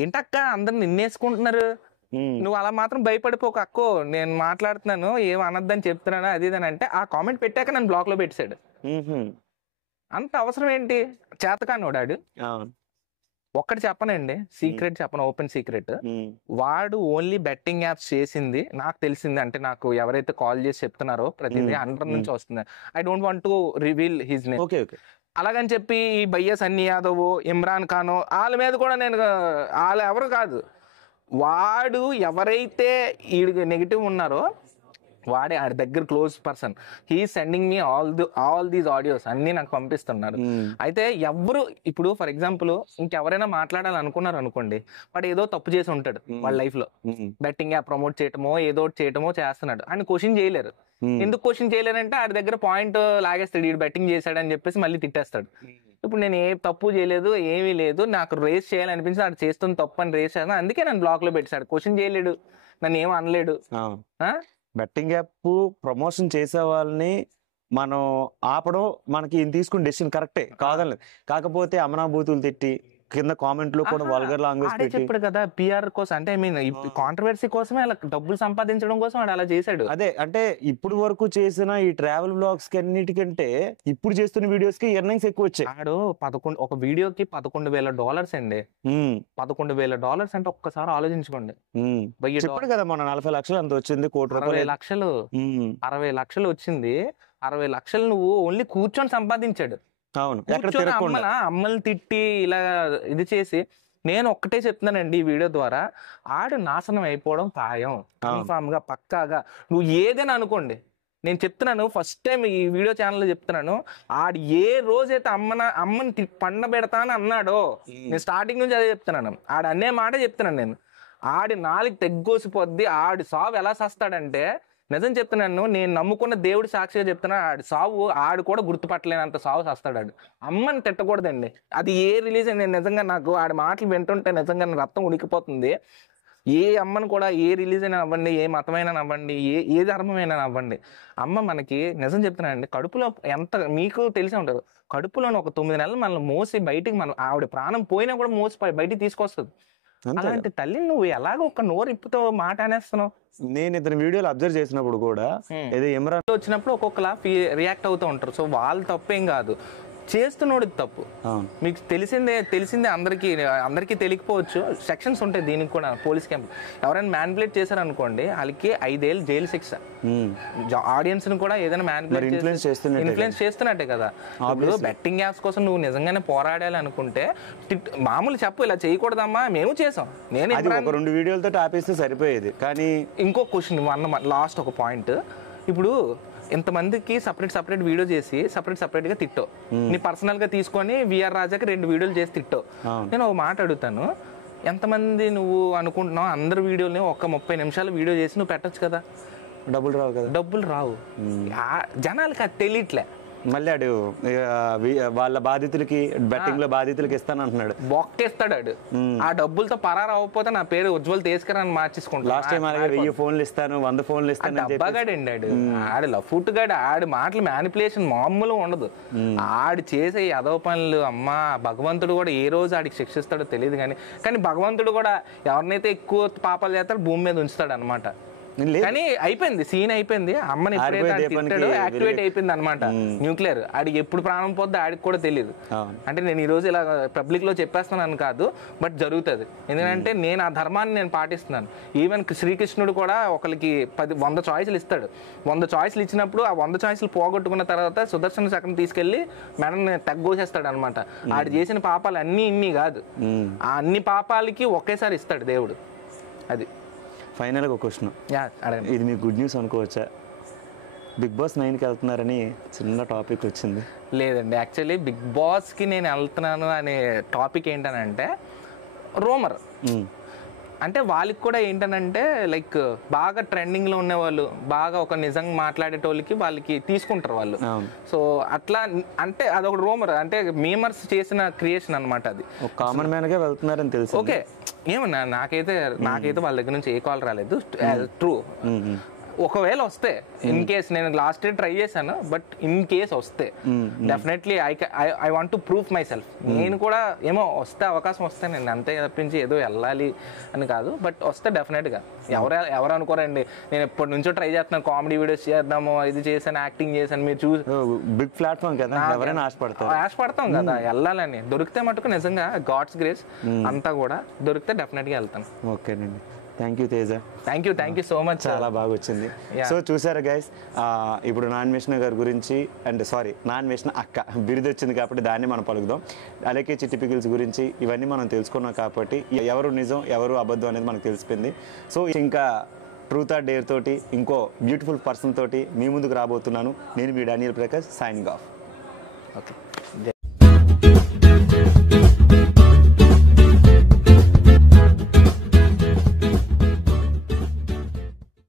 ఏంటక్క అందరు నిన్నేసుకుంటున్నారు, నువ్వు అలా మాత్రం భయపడిపోక అక్కో, నేను మాట్లాడుతున్నాను ఏం అనద్దని చెప్తున్నాను అది అని అంటే, ఆ కామెంట్ పెట్టాక నన్ను బ్లాక్ లో పెట్టాడు. అంత అవసరం ఏంటి? చేతకానోడాడు. ఒక్కటి చెప్పనండి, సీక్రెట్ చెప్పను, ఓపెన్ సీక్రెట్. వాడు ఓన్లీ బెట్టింగ్ యాప్స్ చేసింది నాకు తెలిసింది. అంటే నాకు ఎవరైతే కాల్ చేసి చెప్తున్నారో ప్రతిదీ అండర్ నుంచి వస్తుంది. I don't want to reveal his name. అలాగని చెప్పి ఈ భయ్య సన్నీ యాదవ్, ఇమ్రాన్ ఖాన్ వాళ్ళ మీద కూడా నేను, వాళ్ళు ఎవరు కాదు, వాడు ఎవరైతే వీడికి నెగిటివ్ ఉన్నారో వాడే ఆడి దగ్గర close person. He sending me all these audios అన్ని నాకు పంపిస్తున్నారు. అయితే ఎవరు ఇప్పుడు ఫర్ ఎగ్జాంపుల్ ఇంకెవరైనా మాట్లాడాలనుకున్నారు అనుకోండి, వాడు ఏదో తప్పు చేసి ఉంటాడు వాళ్ళ లైఫ్ లో, బెట్టింగ్ యాప్ ప్రమోట్ చేయటమో ఏదో చేయటమో చేస్తున్నాడు. ఆయన క్వశ్చన్ చేయలేరు. ఎందుకు క్వశ్చన్ చేయలేరంటే ఆడి దగ్గర పాయింట్ లాగేస్తాడు, వీడు బెట్టింగ్ చేశాడు అని చెప్పేసి మళ్ళీ తిట్టేస్తాడు. ఇప్పుడు నేను ఏ తప్పు చేయలేదు, ఏమీ లేదు, నాకు రేస్ చేయాలనిపించి ఆడు చేస్తుంది తప్పు అని రేస్ చేస్తాను, అందుకే నన్ను బ్లాక్ లో పెట్టాడు. క్వశ్చన్ చేయలేడు, నన్ను ఏం అనలేడు. బెట్టింగ్ యాప్ ప్రమోషన్ చేసే వాళ్ళని మనం ఆపడం మనకి తీసుకున్న డెసిషన్ కరెక్టే కాదని, కాకపోతే అమనాభూతులు తిట్టి కింద కామెంట్ లో కూడా వల్గర్ లాంగ్వేజ్ పెట్టి చెప్పాడు కదా పిఆర్ కోసం, అంటే ఐ మీన్ కాంట్రవర్సీ కోసమే అలా డబ్బులు సంపాదించడం కోసం వాడు అలా చేశాడు. అదే అంటే ఇప్పుడు వరకు చేసిన ఈ ట్రావెల్ బ్లాగ్స్ కి అన్నిటికంటే ఇప్పుడు చేస్తున్న వీడియోస్ కి ఎర్నింగ్స్ ఎక్కువ వచ్చాయి. ఆడు ఒక వీడియోకి $11,000 అండి. $11,000 అంటే ఒక్కసారి ఆలోచించుకోండి. చెప్పాడు కదా మన 40 లక్షలు అంత వచ్చింది, ₹1,60,000 60 లక్షలు వచ్చింది. 60 లక్షలు నువ్వు ఓన్లీ కూర్చొని సంపాదించాడు. అవును, అమ్మల్ని తిట్టి ఇలా ఇది చేసి. నేను ఒక్కటే చెప్తున్నానండి ఈ వీడియో ద్వారా, ఆడు నాశనం అయిపోవడం ఖాయం, కన్ఫామ్ గా పక్కాగా. నువ్వు ఏదైనా అనుకోండి, నేను చెప్తున్నాను ఫస్ట్ టైం ఈ వీడియో ఛానల్లో చెప్తున్నాను, ఆడు ఏ రోజైతే అమ్మని పండబెడతాను అన్నాడో, నేను స్టార్టింగ్ నుంచి అదే చెప్తున్నాను, ఆడు అనే మాట చెప్తున్నాను నేను, ఆడి నాలుగు తెగ్గోసిపోద్ది. ఆడి సావు ఎలా సస్తాడంటే, నిజం చెప్తున్నాను, నేను నమ్ముకున్న దేవుడి సాక్షిగా చెప్తున్నా, ఆడి సావు ఆడు కూడా గుర్తుపట్టలేనంత సావు సస్తాడు. అమ్మని తిట్టకూడదండి. అది ఏ రిలీజన్, నేను నిజంగా నాకు ఆడి మాటలు వింటుంటే నిజంగా రక్తం ఉడికిపోతుంది. ఏ అమ్మను కూడా, ఏ రిలీజన్ అవ్వండి, ఏ మతమైనా అవ్వండి, ఏ ధర్మమైనా అవ్వండి, అమ్మ మనకి నిజం చెప్తున్నానండి, కడుపులో ఎంత మీకు తెలిసే ఉంటుంది, కడుపులోని ఒక 9 నెలలు మనల్ని మోసి బయటికి, మనం ఆవిడ ప్రాణం పోయినా కూడా మోసి బయటికి తీసుకొస్తుంది. అలాంటి తల్లిని నువ్వు ఎలాగో ఒక నోరు ఇప్పుతో మాట అనేస్తున్నావు. నేను ఇతని వీడియోలు అబ్జర్వ్ చేసినప్పుడు కూడా ఏదో ఇమ్రాన్ వచ్చినప్పుడు ఒక్కొక్కలా రియాక్ట్ అవుతూ ఉంటారు. సో వాళ్ళు తప్పేం కాదు, చేస్తున్నోడికి తప్పు. మీకు తెలిసిందే అందరికీ తెలియకపోవచ్చు. సెక్షన్స్ ఉంటాయి దీనికి కూడా. పోలీస్ క్యాంప్ ఎవరైనా మ్యానిపులేట్ చేశారనుకోండి, వాళ్ళకి 5 ఏళ్ళు జైలు శిక్ష. ఆడియన్స్ ని కూడా ఏదైనా మ్యానిపులేట్ ఇన్ఫ్లుయెన్స్ చేస్తున్నట్టే కదా. ఇప్పుడు బెట్టింగ్ యాప్స్ కోసం నువ్వు నిజంగానే పోరాడాలి అనుకుంటే మామూలు చెప్పు, ఇలా చేయకూడదమ్మా, మేము చేసాం. నేను 2 వీడియోలతో ఆపేస్తే సరిపోయేది. కానీ ఇంకో క్వశ్చన్, లాస్ట్ ఒక పాయింట్, ఇప్పుడు ఇంతమందికి సపరేట్ వీడియో చేసి సపరేట్ గా తిట్టో, నీ పర్సనల్ గా తీసుకొని విఆర్ రాజాకి 2 వీడియోలు చేసి తిట్టో. నేను ఒక మాట అడుగుతాను, ఎంతమంది నువ్వు అనుకుంటున్నావు అందరు వీడియోని ఒక 30 నిమిషాలు వీడియో చేసి నువ్వు పెట్టచ్చు కదా? డబ్బులు రావు. జనాలకి అది తెలియట్లే. మళ్ళీ ఆడు వాళ్ళ బాధితులకి, బెట్టింగ్ లో బాధితులకి ఇస్తాను అంటున్నాడు. బొక్కేస్తాడు ఆడు. ఆ డబ్బులతో పరారు అవ్వకపోతే నా పేరు ఉజ్వల్ తీసుకురాని మార్చేసుకుంటాడు. లాస్ట్ టైం 1000 ఫోన్లు ఇస్తాను, 100 ఫోన్లు ఇస్తాను. డబ్బాగాడండి ఆడు. ఆడు లఫుట్ గాడు. ఆడి మాటలు మ్యానిపులేషన్ మామూలు ఉండదు. ఆడు చేసే యదవ పనులు, అమ్మా భగవంతుడు కూడా ఏ రోజు ఆడికి శిక్షిస్తాడో తెలియదు. కానీ భగవంతుడు కూడా ఎవరినైతే ఎక్కువ పాపాలు చేస్తాడో భూమి మీద ఉంచుతాడు అనమాట. కానీ అయిపోయింది, సీన్ అయిపోయింది. అమ్మని ఎప్పుడైతే తిట్టాడో యాక్టివేట్ అయిపోయింది అనమాట న్యూక్లియర్. ఆడికి ఎప్పుడు ప్రాణం పోద్దో ఆడికి కూడా తెలియదు. అంటే నేను ఈ రోజు ఇలా పబ్లిక్ లో చెప్పేస్తున్నాను కాదు, బట్ జరుగుతుంది. ఎందుకంటే నేను ఆ ధర్మాన్ని నేను పాటిస్తున్నాను. ఈవెన్ శ్రీకృష్ణుడు కూడా ఒకరికి 100 చాయిస్లు ఇస్తాడు. 100 చాయిస్లు ఇచ్చినప్పుడు ఆ 100 చాయిస్లు పోగొట్టుకున్న తర్వాత సుదర్శన చక్రం తీసుకెళ్లి మెడని తగ్గోసేస్తాడు అనమాట. ఆడు చేసిన పాపాలు ఇన్ని కాదు, ఆ అన్ని పాపాలకి ఒకేసారి ఇస్తాడు దేవుడు. అది ఫైనల్ గా ఒక క్వశ్చన్, ఇది మీకు గుడ్ న్యూస్ అనుకోవచ్చా? బిగ్ బాస్ 9కి వెళ్తున్నారని చిన్న టాపిక్ వచ్చింది. లేదండి, యాక్చువల్లీ బిగ్ బాస్ కి నేను వెళ్తున్నాను అనే టాపిక్ ఏంటనంటే రూమర్. అంటే వాళ్ళకి కూడా ఏంటనంటే లైక్ బాగా ట్రెండింగ్ లో ఉండేవాళ్ళు, బాగా ఒక నిజంగా మాట్లాడేటోళ్ళకి వాళ్ళకి తీసుకుంటారు వాళ్ళు. సో అట్లా అంటే అదొక రూమర్, అంటే మీమర్స్ చేసిన క్రియేషన్ అనమాట. అది కామన్ మ్యాన్ గా వెళ్తున్నారని తెలుసు. ఓకే, ఏమన్నా నాకైతే వాళ్ళ దగ్గర నుంచి ఏ కాల్ రాలేదు. ట్రూ, ఒకవేళ వస్తే ఇన్ కేస్, నేను లాస్ట్ ఇయర్ ట్రై చేశాను, బట్ ఇన్ కేస్ వస్తే definitely I want to prove my self. నేను కూడా ఏమో వస్తే అవకాశం వస్తే, నేను అంతే తప్పించి ఏదో వెళ్ళాలి అని కాదు, బట్ వస్తే డెఫినెట్ గా. ఎవరు అనుకోరండి, నేను ఎప్పటి నుంచో ట్రై చేస్తున్నాను, కామెడీ వీడియోస్ చేద్దాము, ఇది చేశాను, యాక్టింగ్ చేశాను. మీరు చూసి బిగ్ ప్లాట్ఫామ్ కదా, ఎవరైనా ఆశపడతాం కదా వెళ్ళాలని. దొరికితే మటుకు నిజంగా గాడ్స్ గ్రేస్ అంతా కూడా దొరికితే డెఫినెట్ గా వెళ్తాను. ఓకేనండి, thank you Teja. Thank you so much. చాలా బాగా వచ్చింది. సో చూసారా గైస్, ఇప్పుడు నాన్వేషణ గారి గురించి, అండ్ సారీ నాన్వేషణ అక్క బిరుదు వచ్చింది కాబట్టి దాన్ని మనం పలుకుదాం. అలాగే చిట్టి పికిల్స్ గురించి ఇవన్నీ మనం తెలుసుకున్నాం కాబట్టి ఎవరు నిజం ఎవరు అబద్ధం అనేది మనకు తెలిసిపోయింది. సో ఇంకా ట్రూత్ ఆర్ డేర్ తోటి ఇంకో బ్యూటిఫుల్ పర్సన్ తోటి మీ ముందుకు రాబోతున్నాను. నేను మీ Daniel Prakash, signing off. Okay.